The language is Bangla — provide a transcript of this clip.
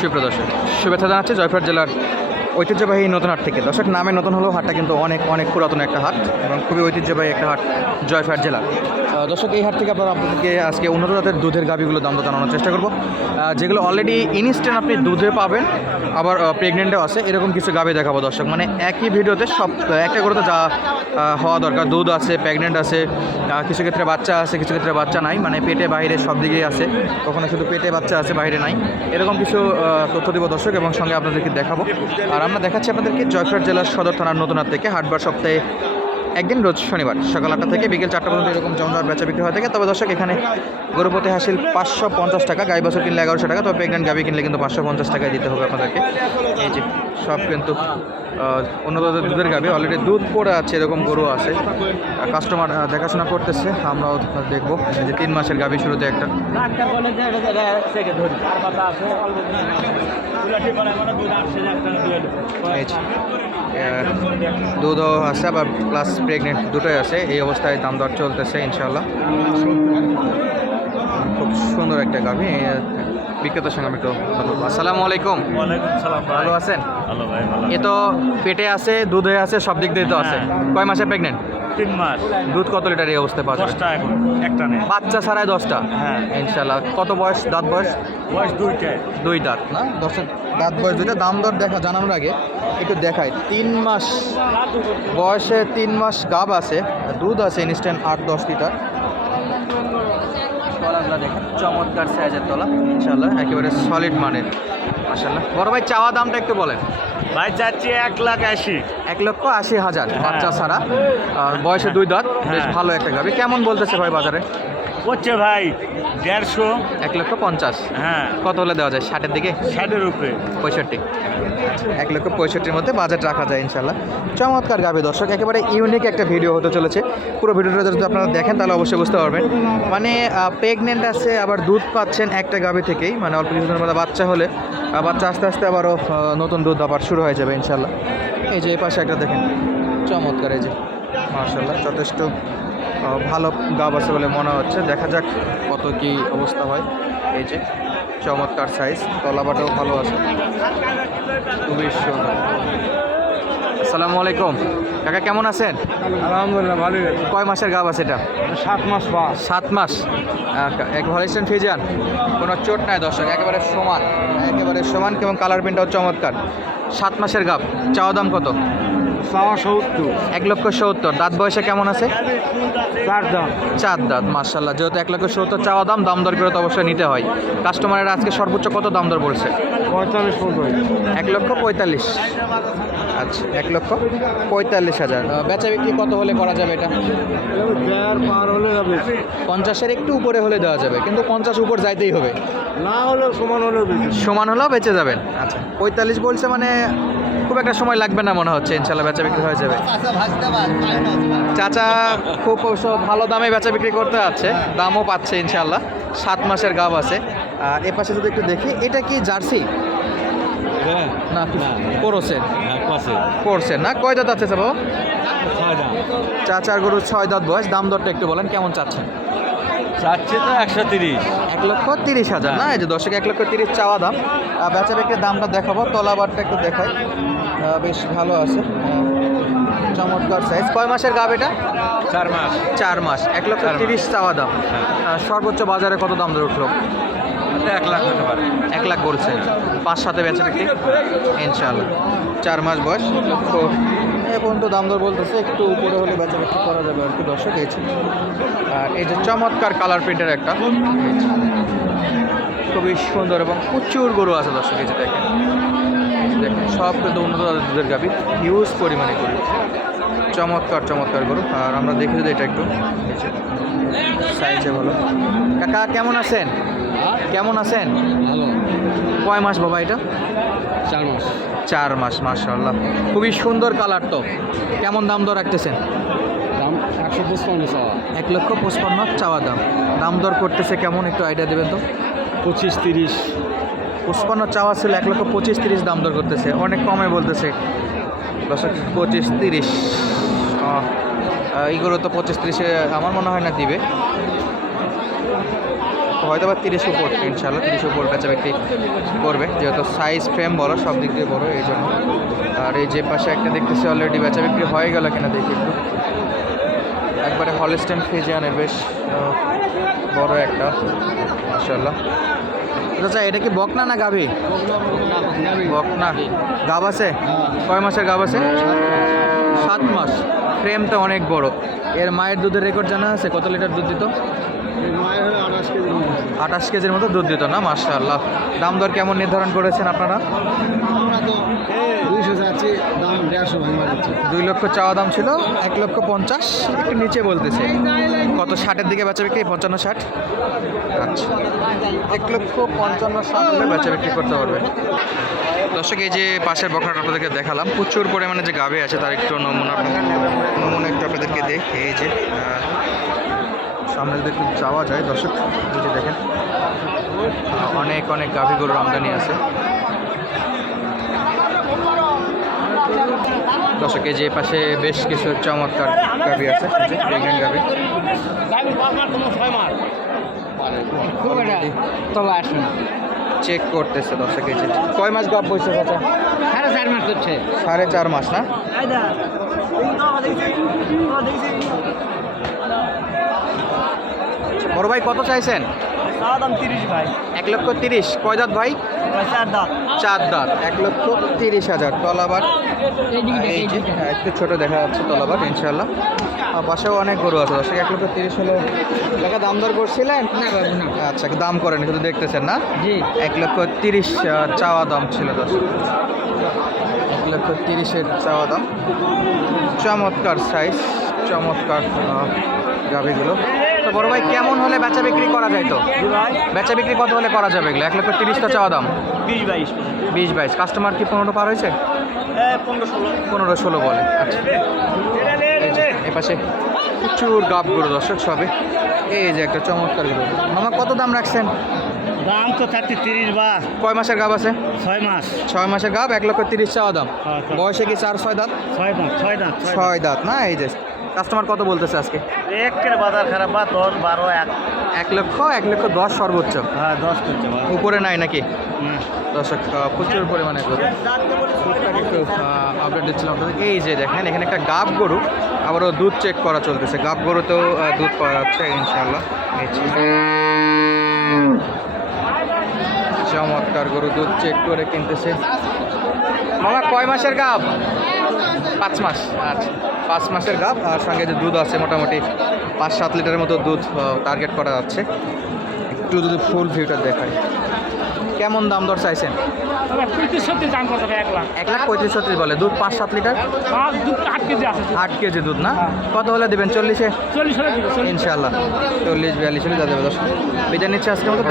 সুপ্রদর্শক শুভেচ্ছা জানাচ্ছি জয়পুর জেলার ঐতিহ্যবাহী নতুন হাট থেকে। দর্শক নামে নতুন হলেও হাটটা কিন্তু অনেক অনেক পুরাতন একটা হাট এবং খুবই ঐতিহ্যবাহী একটা হাট জয়ফাট আহ, দর্শক এই হাট থেকে আপনারা আপনাদেরকে আজকে উন্নত জাতের দুধের গাভিগুলো দাম জানানোর চেষ্টা করব। যেগুলো অলরেডি ইনস্ট্যান্ট আপনি দুধে পাবেন আবার প্রেগনেন্টও আছে এরকম কিছু গাভি দেখাবো দর্শক। মানে একই ভিডিওতে সব একটা করে তো যা হওয়া দরকার দুধ আছে প্রেগনেন্ট আছে কিছু ক্ষেত্রে বাচ্চা আছে কিছু ক্ষেত্রে বাচ্চা নাই মানে পেটে বাইরে সব দিকেই আছে কখনো শুধু পেটে বাচ্চা আছে বাইরে নাই। এরকম কিছু তথ্য দিব দর্শক এবং সঙ্গে আপনাদেরকে দেখাবো। আর আমরা দেখাচ্ছি আপনাদেরকে জয়পুরহাট জেলার সদর থানার নতুন হাট থেকে হাটবার সপ্তাহে একদিন রোজ শনিবার সকাল আটটা থেকে বিকেল চারটা পর্যন্ত এরকম জমজমাট বেচা বিক্রি হয়ে থাকে। তবে দর্শক, এখানে গরুপতি হাসিল পাঁচশো পঞ্চাশ টাকা, গাই বছর কিনলে এগারোশো টাকা, তবে প্রেগনেন্ট গাবি কিনলে কিন্তু পাঁচশো পঞ্চাশ টাকায় দিতে হবে আপনাদেরকে। এই যে সব কিন্তু উন্নত দুধের গাবি অলরেডি দুধ পড়ে আছে, এরকম গরু আছে। কাস্টমার দেখাশোনা করতেছে, আমরাও দেখব। যে তিন মাসের গাবি শুরুতে একটা। দুধও আছে আবার প্লাস প্রেগনেন্ট দুটোই আছে। এই অবস্থায় দাম দর চলতেছে ইনশাল্লাহ খুব সুন্দর একটা গাভি। বিক্রেতার সঙ্গে আমি একটু আসসালামু আলাইকুম। ভালো আছেন? এ তো পেটে আছে দুধে আছে সব দিক দিয়ে তো আছে। হ্যাঁ। কয় মাসে প্রেগনেন্ট তিন মাস। দুধ কত লিটার এই অবস্থায় পাওয়া দশটা এখন একটা নেই। বাচ্চা ছাড়াই দশটা? হ্যাঁ। ইনশাল্লাহ কত বয়স দাঁত বয়স? বয়স দুইটায় দুই দাঁত না? দশের দাঁত বয়স দুইটা দাম দর দেখা জানানোর আগে একটু দেখাই। তিন মাস বয়সে তিন মাস গাব আছে দুধ আছে ইনস্ট্যান্ট আট দশ লিটার। তলাগুলো দেখেন চমৎকার সাইজের তলা ইনশাল্লাহ একেবারে সলিড মানের মাসাল্লাহ বড় ভাই চাওয়া দামটা একটু বলেন। ভাই যাচ্ছি এক লাখ আশি। এক লক্ষ আশি হাজার বাচ্চা ছাড়া আর বয়সে দুই দাঁত বেশ হ্যাঁ। ভালো একটা গাবি। কেমন বলতেছে ভাই বাজারে? হচ্ছে ভাই দেড়শো। এক লক্ষ পঞ্চাশ। হ্যাঁ। কত হলে দেওয়া যায় ষাটের দিকে? ষাটের উপরে। পঁয়ষট্টি। এক লক্ষ পঁয়ষট্টির মধ্যে বাজেট রাখা যায় ইনশাল্লাহ চমৎকার গাবি দর্শক একেবারে ইউনিক একটা ভিডিও হতে চলেছে। পুরো ভিডিওটা যদি আপনারা দেখেন তাহলে অবশ্যই বুঝতে পারবেন। মানে প্রেগনেন্ট আছে আবার দুধ পাচ্ছেন একটা গাবি থেকেই। মানে অল্প কিছুদিনের মধ্যে বাচ্চা হলে বাচ্চা আস্তে আস্তে আবারও নতুন দুধ আবার শুরু হয়ে যাবে ইনশাল্লাহ এই যে এই পাশে একটা দেখেন। চমৎকার এই যে মার্শাল্লাহ যথেষ্ট ভালো গাব আছে বলে মনে হচ্ছে। দেখা যাক কত কি অবস্থা হয়। এই যে চমৎকার সাইজ তলাবাটাও ভালো আছে। খুবই সুন্দর। আসসালামু আলাইকুম। কাকা কেমন আছেন? আলহামদুলিল্লাহ ভালোই কয় মাসের গাব আছে এটা? সাত মাস পাস সাত মাস। এক ভালিস্টেন ফিজান কোনো চোট নাই দর্শক একেবারে সমান। একেবারে সমান এবং কালার প্রিন্টটাও চমৎকার। সাত মাসের গাব চাওয়া দাম কত? চাওয়া সত্তর। এক লক্ষ সত্তর। দাঁত বয়সে কেমন আছে? চার দাম চার দাঁত মার্শাল্লাহ যেহেতু এক লক্ষ সত্তর চাওয়া দাম দাম দর করে তো অবশ্যই নিতে হয়। কাস্টমারের আজকে সর্বোচ্চ কত দাম দর বলছে? পঁয়তাল্লিশ এক লক্ষ পঁয়তাল্লিশ। আচ্ছা এক লক্ষ পঁয়তাল্লিশ হাজার। বেচা বিক্রি কত হলে করা যাবে এটা? পার হলে যাবে। পঞ্চাশের একটু উপরে হলে দেওয়া যাবে কিন্তু পঞ্চাশ উপর যাইতেই হবে। না হলেও সমান হলেও সমান হলেও বেঁচে যাবেন। আচ্ছা পঁয়তাল্লিশ বলছে মানে খুব একটা সময় লাগবে না মনে হচ্ছে ইনশাল্লাহ বেচা বিক্রি হয়ে যাবে। চাচা খুব ভালো দামে বেচা বিক্রি করতে আছে দামও পাচ্ছে ইনশাল্লাহ সাত মাসের গাব আছে। আর এ পাশে যদি একটু দেখি এটা কি জার্সি? না করছেন করছেন না। কয় দাঁত আছে স্যার বাবা? চাচার গরু ছয় দাঁত বয়স দাম দরটা একটু বলেন কেমন চাচ্ছেন? চাচ্ছে তো একশো তিরিশ। এক লক্ষ তিরিশ হাজার না? এই যে দশকে এক লক্ষ তিরিশ চাওয়া দাম। আহ, বেচা বিক্রির দামটা দেখাবো তলাবারটা একটু দেখাই। বেশ ভালো আছে। চমৎকার সাইজ কয় মাসের গাব এটা? চার মাস। চার মাস। এক লক্ষ তিরিশ চাওয়া দাম। আহ, সর্বোচ্চ বাজারে কত দাম ধরে উঠল? এক লাখ হতে পারে। এক লাখ বলছে। পাঁচ সাথে বেচা বিক্রি? ইনশাল্লাহ চার মাস বয়স। লক্ষ এ পর্যন্ত দাম দর বলতেছে, একটু উপরে হলে বেচা বিক্রি করা যাবে আর কি দর্শক, এই। আর এই যে চমৎকার কালার প্রিন্টের একটা খুবই সুন্দর এবং প্রচুর গরু আছে দর্শক, এই যে দেখেন। দেখেন, সব কিন্তু উন্নত দুধের গাভি হিউজ পরিমাণে গরু। চমৎকার চমৎকার গরু। আর আমরা দেখি যদি এটা একটু সাইজে ভালো কাকা, কেমন আছেন? কেমন আছেন? ভালো। কয় মাস বাবা এটা? চার মাস। চার মাস মাশাল্লাহ খুবই সুন্দর কালার তো। কেমন দাম দর রাখতেছেন? দাম একশো পঁচপান্ন চাওয়া। এক লক্ষ পঁচপান্ন চাওয়া দাম। দাম দর করতেছে কেমন একটু আইডিয়া দেবেন তো? পঁচিশ তিরিশ। পঁচপান্ন চাওয়া ছিল এক লক্ষ পঁচিশ তিরিশ দাম দর করতেছে। অনেক কমে বলতেছে। দশ পঁচিশ তিরিশ। এইগুলো তো পঁচিশ তিরিশে আমার মনে হয় না দিবে। হয়তো বা তিরিশ উপর ইনশাল্লাহ তিরিশ উপর বেচা বিক্রি করবে যেহেতু সাইজ ফ্রেম বড়, সব দিক দিয়ে বড়, এই জন্য। আর এই যে পাশে একটা দেখতেছি অলরেডি বেচা বিক্রি হয়ে গেল কিনা দেখি একটু। একবারে হলস্টেন ফ্রিজিয়ানের বেশ বড় একটা মাসাল্লাহ আচ্ছা এটা কি বকনা না গাভী? বকনা। গাব আছে? কয় মাসের গাব আছে? সাত মাস। ফ্রেমটা অনেক বড়। এর মায়ের দুধের রেকর্ড জানা আছে? কত লিটার দুধ দিত? আঠাশ কেজির মতো দুধ দিত না? মাশাআল্লাহ। দাম দর কেমন নির্ধারণ করেছেন আপনারা? দুই লক্ষ চাওয়া দাম ছিল এক লক্ষ পঞ্চাশ। একটু নিচে বলতেছে। কত ষাটের দিকে বেচা বিক্রি? পঞ্চান্ন ষাট? আচ্ছা। এক লক্ষ পঞ্চান্ন ষাট বেচা বিক্রি করতে পারবে। দর্শক এই যে পাশের বকনাটা আপনাদেরকে দেখালাম প্রচুর পরিমাণে যে গাবে আছে তার একটু নমুনা নমুনা একটু আপনাদেরকে দেখ এই যে সামনে যদি একটু যাওয়া যায় দর্শক এই যে দেখেন অনেক অনেক গাভী গরুর আমদানি আছে। দর্শক এই যে পাশে বেশ কিছু চমৎকার গাভী আছে প্রেগনেন্ট গাভী। তলা আসে না। চেক করতেছে দর্শক এই যে কয় মাস গাভ বসে চাচা সাড়ে চার মাস করছে সাড়ে চার মাস না? বড় ভাই কত চাইছেন? এক লক্ষ তিরিশ। কয় দাঁত ভাই? চার দাঁত। এক লক্ষ তিরিশ হাজার তলাবার এই হ্যাঁ, একটু ছোট দেখা যাচ্ছে তলাবার ইনশাল্লাহ পাশেও অনেক গরু আছে। দর্শক এক লক্ষ তিরিশ হলে টাকা দাম দর করছিলেন? আচ্ছা দাম করেন শুধু দেখতেছেন না? জি। এক লক্ষ তিরিশ চাওয়া দাম ছিল দর্শক এক লক্ষ তিরিশের চাওয়া দাম। চমৎকার সাইজ চমৎকার গাভীগুলো। তো বড় ভাই কেমন হলে বেচা বিক্রি করা যায় তো? বেচা বিক্রি কত হলে করা যাবে এগুলো? এক লক্ষ তিরিশ তো চাওয়া দাম। বিশ বাইশ। বিশ বাইশ। কাস্টমার কি পনেরো পার হয়েছে? পনেরো ষোলো। পনেরো ষোলো বলে। আচ্ছা। পাশে প্রচুর গাব গরু দর্শক সবে। এই যে একটা চমৎকার গরু। মামা কত দাম রাখছেন? দাম তো চারটে তিরিশ বা কয় মাসের গাব আছে? ছয় মাস। ছয় মাসের গাব এক লক্ষ তিরিশ চাওয়া দাম। হ্যাঁ, বয়সে কি চার ছয় দাঁত? ছয় দাঁত ছয় দাঁত ছয় ছয় দাঁত না এই যে। কাস্টমার কত বলতেছে আজকে? একের বাজার খারাপ বা দশ বারো এক। এক লক্ষ এক লক্ষ দশ সর্বোচ্চ। হ্যাঁ দশ উপরে নাই নাকি? দর্শক প্রচুর পরিমাণে আপডেট দিচ্ছিলাম এই যে দেখেন এখানে একটা গাব গরু আবারও দুধ চেক করা চলতেছে। গাব গরুতেও আহ, দুধ পাওয়া যাচ্ছে ইনশাল্লাহ চমৎকার গরু দুধ চেক করে কিনতেছে। মামা কয় মাসের গাব? পাঁচ মাস। আচ্ছা। পাঁচ মাসের গাব আর সঙ্গে যে দুধ আছে মোটামুটি পাঁচ সাত লিটারের মতো দুধ টার্গেট করা যাচ্ছে। একটু যদি ফুল ভিউটা দেখায় কেমন দাম দর চাইছেন? এক লাখ। পঁয়ত্রিশ ছত্রিশ বলে। দুধ পাঁচ সাত লিটার? আট কেজি দুধ না? কত হলে দেবেন? চল্লিশে? ইনশাল্লাহ চল্লিশ। বিয়াল্লিশ হলে দেবে দশ। বিদায় নিচ্ছে আজকে মতো।